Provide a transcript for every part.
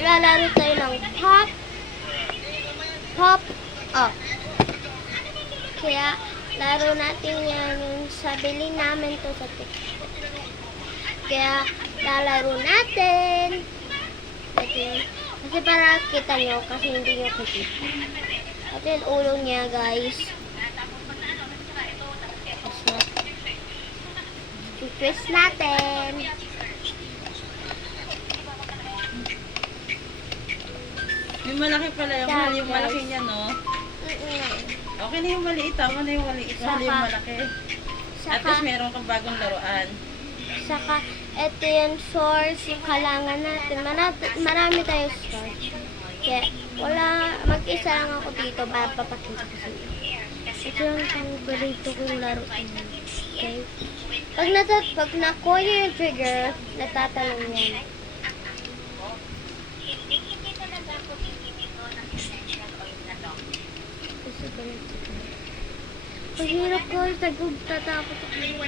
lalaro tayo ng pop up. Kaya, laro natin yan yung sabili namin to sa TikTok. Kaya, lalaro natin. Ito yun. Kasi para kita nyo, kasi hindi nyo kita. Ito yung ulo niya, guys. Twist natin. Yung malaki pala, yung mahal yung malaki niya, no? Okay na yung maliit, tama na yung maliit, mahal yung malaki. At least meron kang bagong laruan. Saka, ito yung source, yung kailangan natin. Marami tayo source. Kaya, mag-isa lang ako dito para papakita ko sa inyo. Ito yung paborito kong laruan. Okay? Pag nakuha yung trigger, natatalong yan. Pahirap ko, tatakot ako.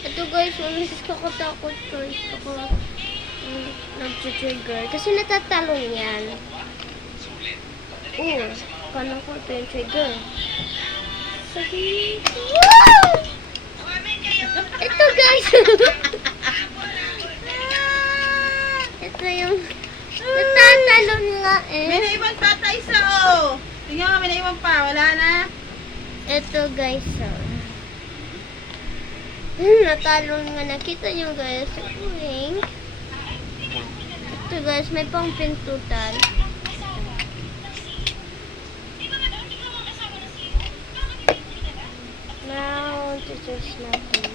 Ito guys, mamis kakatakot guys. Ako nag-trigger. Kasi natatalon yan. Paano ko ito yung trigger? Wow! Ito guys! Ito yung natatalon nga eh. May naiwan pa tayo isa, Tingnan nga, may naiwan pa. Wala na. Ito guys, natalon nga. Nakita nyo guys. Ito guys, may pang pintutan. Now, twist natin.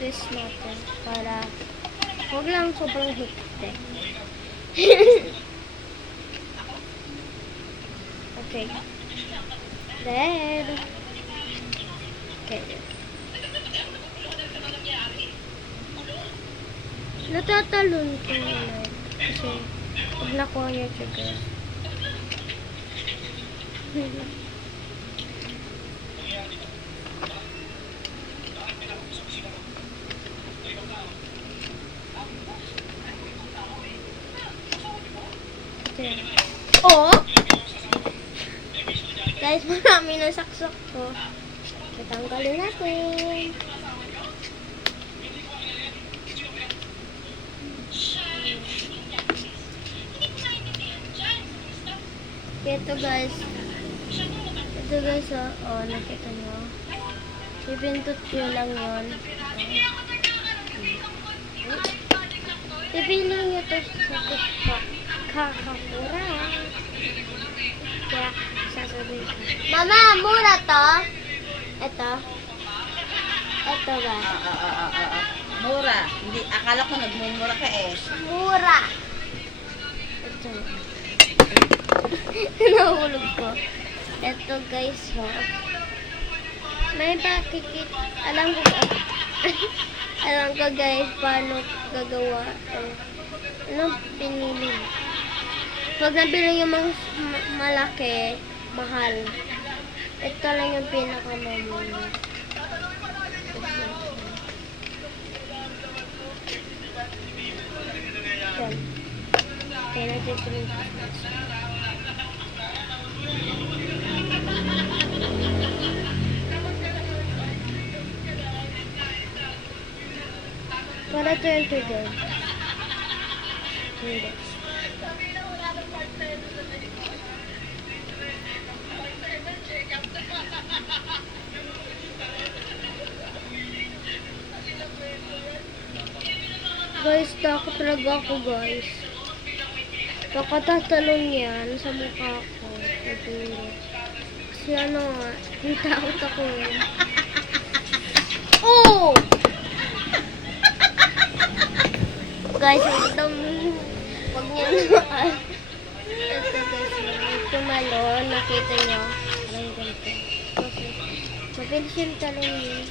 Twist natin para huwag lang sobrang higpit. Okay. Red. Okay. Natatalon ko ulit. Kasi pag nakuha niya trigger. Guys, marami na saksak ko. Tatanggalin natin. Ito guys, nakita nyo. Pipindot nyo lang yun. Pipili nyo to sa TikTok. Kakapura. Kaya, sasabihin ko. Mama, mura to? Ito guys. Mura. Hindi, akala ko nagmumura ka eh. Mura. Ito. Nahulog ko. Ito guys, may pakikit. Alam ko guys, paano gagawa. Ano pinili? Pag nabili yung malaki, mahal. Ito lang yung pinakamamuna. Kaya natin ito. Para ito yung trigger. Hindi. Guys, takot talaga ako guys. Pakatatalon yan sa mukha ko. Kasi takot ako eh. Oh! Guys, ito, wag niyo naman. Ito guys, tumalon, nakita niyo. Parang ganito. Okay. Mabilis yung talon niyo.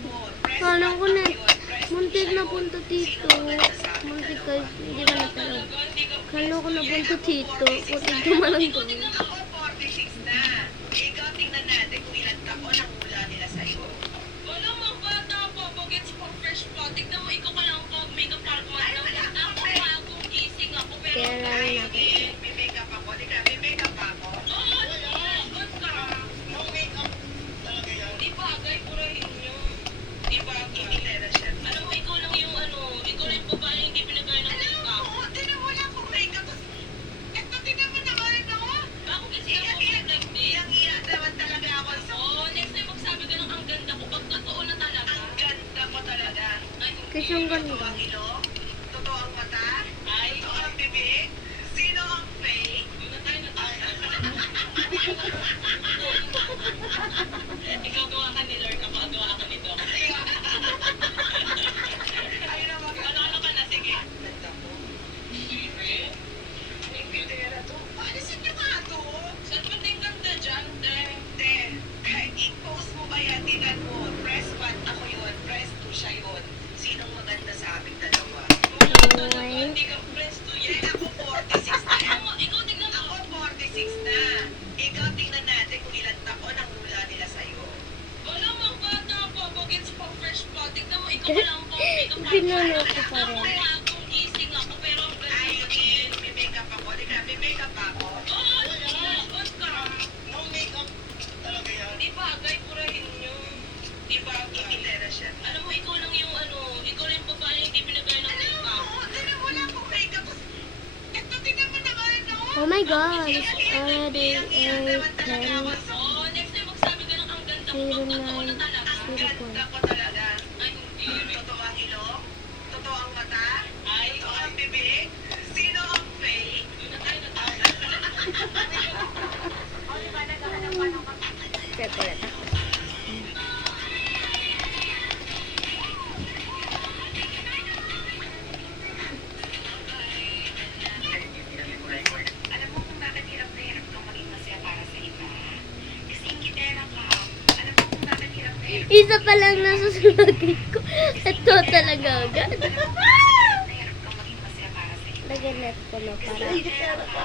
Kala ko na, muntik na punta dito. Muntik guys, hindi na natalog. Kala ko na punta dito. Muntik tumalang doon. Ako, 46 na. Ikaw, tingnan natin kung ilang taon ang mula nila sa'yo. Wala mga bata po, bagets for fresh pa. Tignan mo, ikaw ka lang pag makeup park mo. Ako bagong gising ako, pero Kaya lang natin. May makeup ako. Di ka, may makeup ako. oo, wala. Ba't ka? No makeup talaga yan. Di bagay, purahin nyo. Di bagay. Hindi na siya. Alam mo, ikaw lang yung ikaw lang yung babae hindi pinagaya ng makeup. Oo, tinan mo lang kung makeup. Eto, tinan mo naman, no? Ako kasi ako like this. Iyang-iya naman talaga ako. Oo, next time magsabi ka ng ang ganda ko. Pag totoo na talaga. Ang ganda mo talaga. Ay, hindi. Kasi ang Totoo ganda. ang ilong? Totoo ang mata? Ay, Totoo ang bibig? Sino ang fake? yun na tayo na tayo. Ikaw gawa ka ni Lord, ako gawa ka ni Doc. Ay, naman. Ano ka na, sige. Ganda mo. May pidera to. Paalisin niyo nga to. Saan ba din ganda dyan, te? Te, kahit i-post mo ba yan, tinan mo. Press 1 ako yun, press 2 siya yun. Sinong maganda sa aming dalawa? Wala talaga, hindi ka friends to Eh, yan. ako 46 na. Ikaw tignan Ako mo. 46 na. Ikaw, tingnan natin kung ilang taon ang mula nila sa'yo. Wala mga bata pa, bagets pa fresh pa. Tignan mo, ikaw ka lang pag makeup park mo. Pinulot ko pa Ako rin. bagong gising ako, pero ang ganda Ay, ko hindi. din. May makeup ako. Di ka, may makeup ako. Oo, wala. Ba't ka? No makeup talaga yan. Di bagay, purahin nyo. Di bagay. Hindi na siya. Alam mo, ikaw lang yung ikaw lang yung babae hindi pinagaya ng makeup. Oo, tinan mo lang kung makeup. Eto, tingnan mo naman, no? Oh my gosh. Already Iyang-iya naman 8, talaga ako. 10, Oo, next time magsabi ka ng ang ganda ko, pag totoo na talaga. Ang ganda ko talaga. Ay, hindi. Totoo ang ilong? Totoo ang mata? Ay, Totoo ang bibig? Sino ang fake? yun na tayo na tayo. Check ulit ako. Alam mo kung bakit hirap na hirap kang maging masaya para sa iba? Kasi ingitera ka. Alam mo kung bakit hirap na hirap Isa pa lang nasusunodin ko. Ito talaga agad. na hirap kang maging masaya para sa iba? Lagyan natin ko na para. Ingitera ka.